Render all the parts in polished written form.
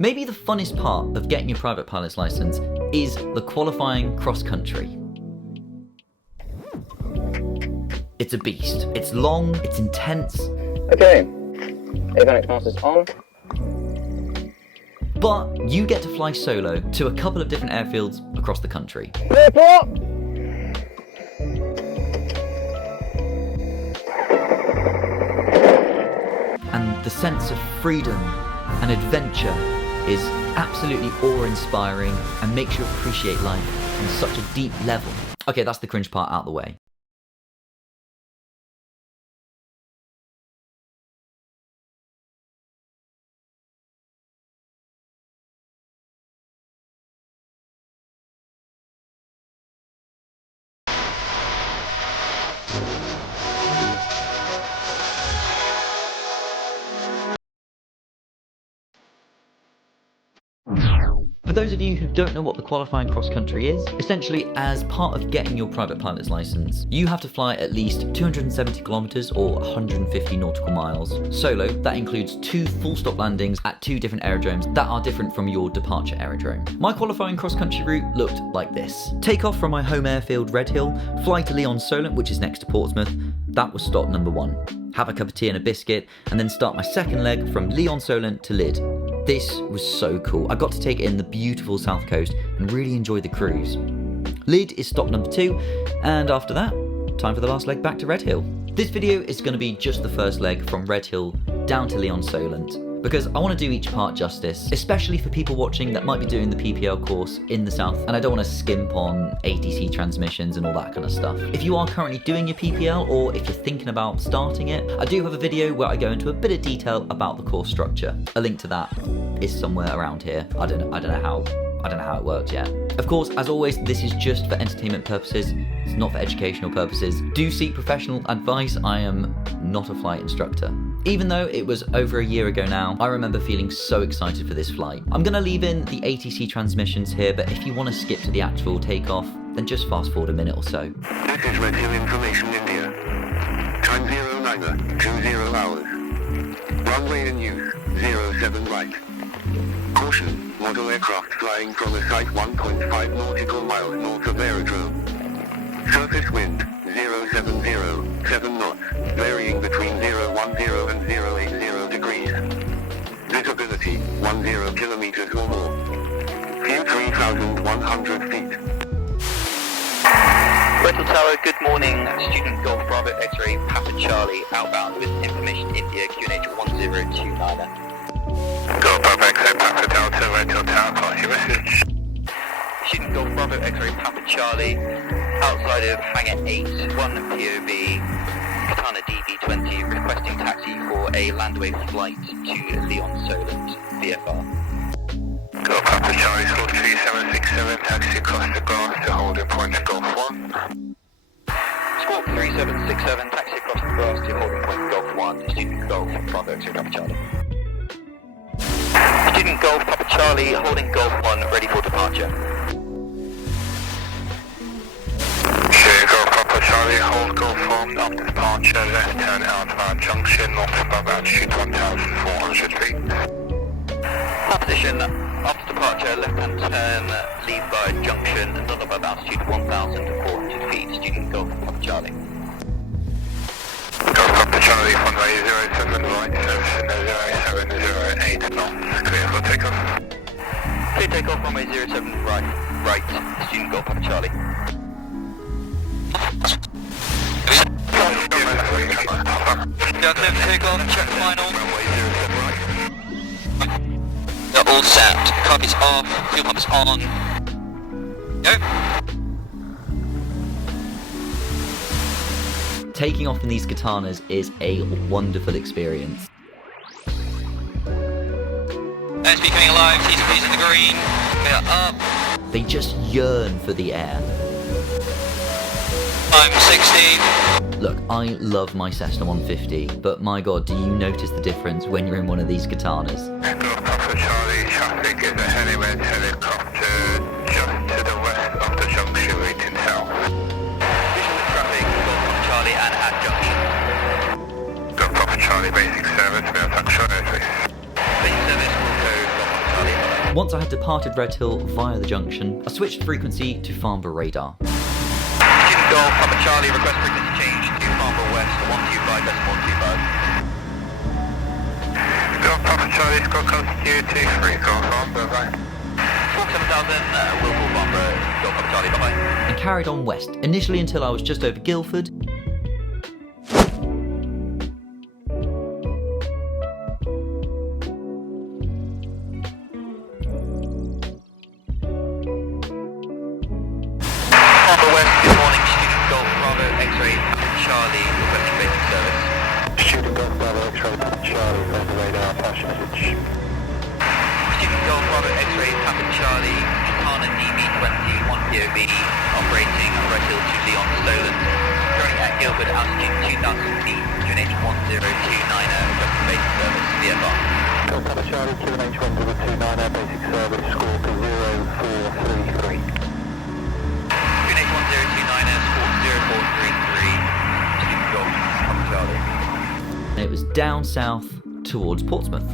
Maybe the funnest part of getting your private pilot's license is the qualifying cross-country. It's a beast. It's long, it's intense. Okay, avionics master's on. But you get to fly solo to a couple of different airfields across the country. Airport! And the sense of freedom and adventure is absolutely awe-inspiring and makes you appreciate life on such a deep level. Okay, that's the cringe part out of the way. For those of you who don't know what the qualifying cross-country is, essentially as part of getting your private pilot's license, you have to fly at least 270 kilometers or 150 nautical miles. Solo, that includes 2 full-stop landings at 2 different aerodromes that are different from your departure aerodrome. My qualifying cross-country route looked like this. Take off from my home airfield Redhill, fly to Lee-On-Solent, which is next to Portsmouth. That was stop number 1. Have a cup of tea and a biscuit, and then start my second leg from Lee-On-Solent to Lydd. This was so cool. I got to take in the beautiful south coast and really enjoy the cruise. Lydd is stop number 2, and after that, time for the last leg back to Redhill. This video is going to be just the first leg from Redhill down to Lee-On-Solent, because I want to do each part justice, especially for people watching that might be doing the PPL course in the south, and I don't want to skimp on ATC transmissions and all that kind of stuff. If you are currently doing your PPL, or if you're thinking about starting it, I do have a video where I go into a bit of detail about the course structure. A link to that is somewhere around here. I don't know how it works yet. Of course, as always, this is just for entertainment purposes. It's not for educational purposes. Do seek professional advice. I am not a flight instructor. Even though it was over a year ago now, I remember feeling so excited for this flight. I'm gonna leave in the ATC transmissions here, but if you want to skip to the actual takeoff, then just fast forward a minute or so. This is Redhill Information India. Time 09:20 hours. Runway in use, 07 right. Caution, model aircraft flying from a site 1.5 nautical miles north of aerodrome. Surface wind, 070, 7 knots, varying between 010 and 080 degrees. Visibility, 10 kilometers or more. View 3,100 feet. Redhill Tower, good morning. Student Golf Bravo X-Ray Papa Charlie, outbound with Information India QNH 1029er. Golf Bravo X-ray Papa Delta, Redhill Tower, pass your message. Student Golf Bravo X-Ray Papa Charlie, outside of Hangar 8, 1 POV, Katana DB20, requesting taxi for a landway flight to Lee-On-Solent, VFR. Golf Papa Charlie, Squawk 3767, taxi across the grass to holding point to Golf 1. Squawk 3767, taxi across the grass to holding point Golf 1, Student Golf Bravo X-Ray Papa Charlie. Student Golf Papa Charlie, holding Golf 1, ready for departure. Golf Papa Charlie, hold Golf 1, after departure, left turn outbound junction, north above altitude 1,400 feet. Our position, after departure, left-hand turn, leave by junction, not above altitude 1,400 feet, Student Golf Papa Charlie. Golf Papa Charlie, runway 07 right, service 0708 knots, clear for takeoff. Clear takeoff, runway 07 right, Student Golf Papa Charlie. Yeah, clear for takeoff, check final. Runway 07 right. They're all set. Carby's off, fuel pump is on. Go. Taking off in these katanas is a wonderful experience. SB coming alive, TCP's in the green. Clear up. They just yearn for the air. I'm 16. Look, I love my Cessna 150, but my god, do you notice the difference when you're in one of these katanas? Golf Papa Charlie, traffic is a Helimed helicopter just to the west of the junction reaching south. Visual traffic, Golf Papa Charlie and at junction. Golf Papa Charlie, basic service, we are touch on airspace. Basic service will go Golf Papa Charlie Once I had departed Red Hill via the junction, I switched frequency to Farnborough radar. Student Golf, Papa Charlie, request frequency change to Farnborough West 125.125. Golf Papa Charlie, score constitute 23, Golf Farnborough, bye. 47,000, Wilful Farnborough, Golf Papa Charlie, bye-bye. And carried on west, initially until I was just over Guildford. Farnborough West, good morning, Student Golf Bravo X-ray Papa Charlie, requesting basic service. Student Golf Bravo X-ray Papa Charlie, on the radar, flash message. Student Golf Bravo X-ray Papa Charlie, Katana DB20, 1 POV, operating Red Hill to Lee-On-Solent, currently at Guildford, altitude 2,000 feet, QNH 1029, requesting basic service, VFR. Golf Papa Charlie, QNH 1029, basic service, score 0433. QNH 1029, score 0433, Student Golf Papa Charlie. And it was down south towards Portsmouth.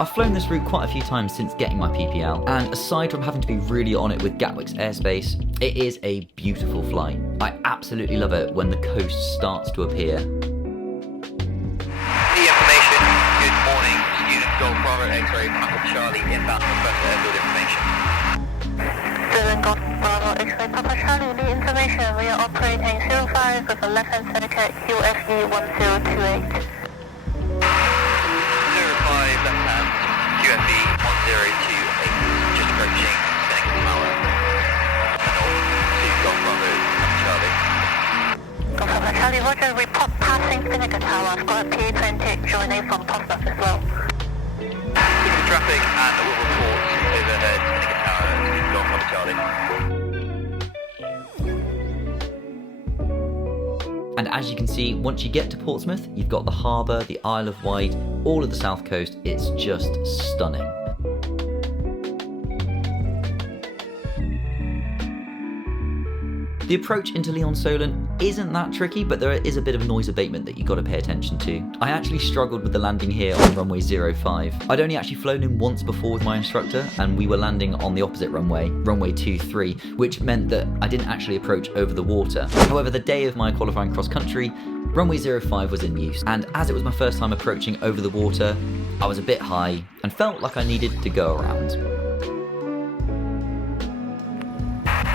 I've flown this route quite a few times since getting my PPL, and aside from having to be really on it with Gatwick's airspace, it is a beautiful flight. I absolutely love it when the coast starts to appear. The information, good morning, Student Golf Bravo X-ray Papa Charlie, inbound request airfield information. Student Golf Bravo X-ray Papa Charlie, the information, we are operating 05 with a left-hand circuit UFE 1028. 05 left hand, QFE 1028, just approaching Spinnaker Tower, north to Golf Bravo Papa Charlie. Golf Papa Charlie, roger, report passing Spinnaker Tower, I've got a PA-20 joining from Portsmouth as well. Keeping traffic and will report overhead Spinnaker Tower to Golf Papa Charlie. And as you can see, once you get to Portsmouth, you've got the harbour, the Isle of Wight, all of the south coast. It's just stunning. The approach into Lee-On-Solent isn't that tricky, but there is a bit of noise abatement that you've got to pay attention to. I actually struggled with the landing here on runway 05. I'd only actually flown in once before with my instructor, and we were landing on the opposite runway, runway 23, which meant that I didn't actually approach over the water. However, the day of my qualifying cross-country, runway 05 was in use, and as it was my first time approaching over the water, I was a bit high and felt like I needed to go around.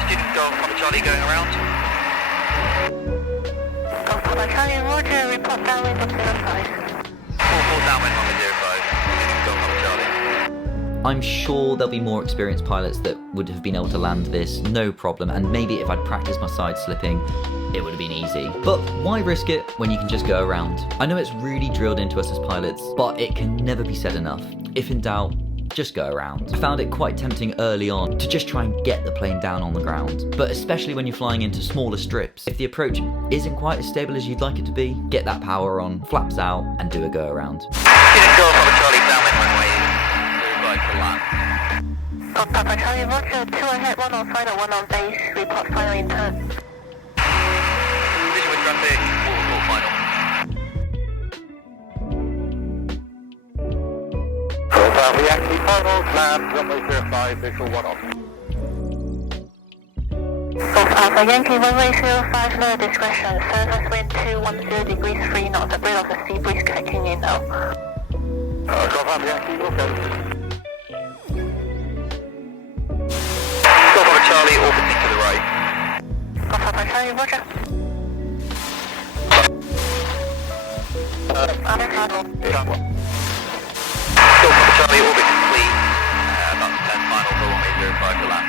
Student Golf Papa Charlie going around. Golf Papa Charlie, roger, report downwind of 05. 44 downwind runway 05, Student Golf Papa Charlie. I'm sure there'll be more experienced pilots that would have been able to land this, no problem, and maybe if I'd practiced my side slipping, it would have been easy. But why risk it when you can just go around? I know it's really drilled into us as pilots, but it can never be said enough. If in doubt, just go around. I found it quite tempting early on to just try and get the plane down on the ground, but especially when you're flying into smaller strips. If the approach isn't quite as stable as you'd like it to be, get that power on, flaps out, and do a go around. Student Golf Papa Charlie downwind runway 05 to land. Golf Papa Charlie, roger, 2 ahead, 1 on final, 1 on base, report final in turn. Visual traffic, will report final. Yankee final, land, runway 05, visual 1 off. Golf Alpha Yankee, runway 05, lower discretion, surface wind 210 degrees 3 knots, a bit of a sea breeze kicking in now. Golf Alpha Yankee, okay. Golf Papa Charlie orbiting to the right. Golf Papa Charlie, roger. Other cargo. Golf Papa Charlie orbit complete. About to turn final for runway 05 to land.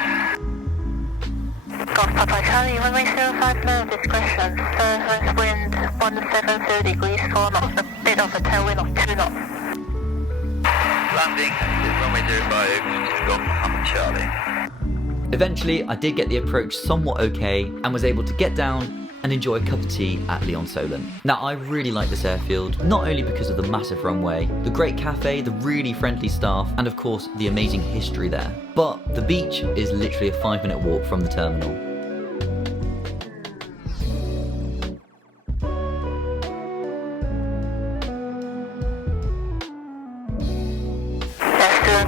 Golf Papa Charlie, runway 05, lower discretion, surface wind 1730 degrees 4 knots, a bit of a tailwind of 2 knots. Requesting taxi, runway 05, Golf Papa Charlie. Eventually, I did get the approach somewhat okay and was able to get down and enjoy a cup of tea at Lee-On-Solent. Now, I really like this airfield, not only because of the massive runway, the great cafe, the really friendly staff, and of course, the amazing history there. But the beach is literally a 5-minute walk from the terminal.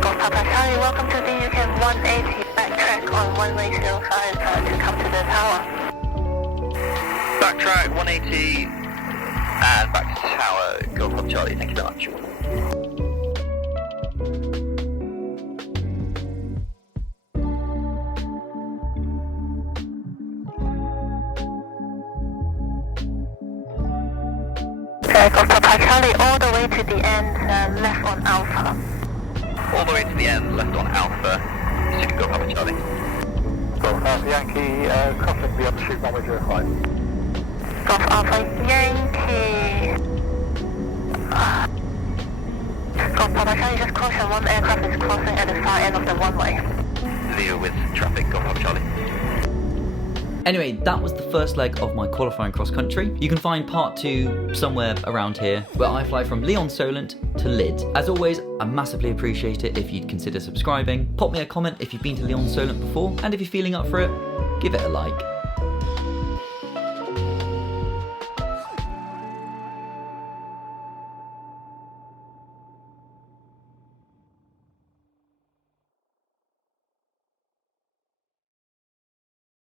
Papa Charlie, welcome to the UK 180, backtrack on runway 05 to come to the tower. Backtrack 180 and back to tower. Golf Papa Charlie, thank you very much. Golf Papa Charlie, all the way to the end, left on Alpha. All the way to the end, left on Alpha. Golf Papa Charlie. Golf Alpha Yankee, crossing the upshoot runway 05. Golf Alpha Yankee. Golf Papa Charlie, just caution, one aircraft is crossing at the far end of the runway. Leo with traffic, Golf Papa Charlie. Anyway, that was the first leg of my qualifying cross country. You can find part 2 somewhere around here, where I fly from Lee-On-Solent to Lid. As always, I massively appreciate it if you'd consider subscribing. Pop me a comment if you've been to Lee-On-Solent before, and if you're feeling up for it, give it a like.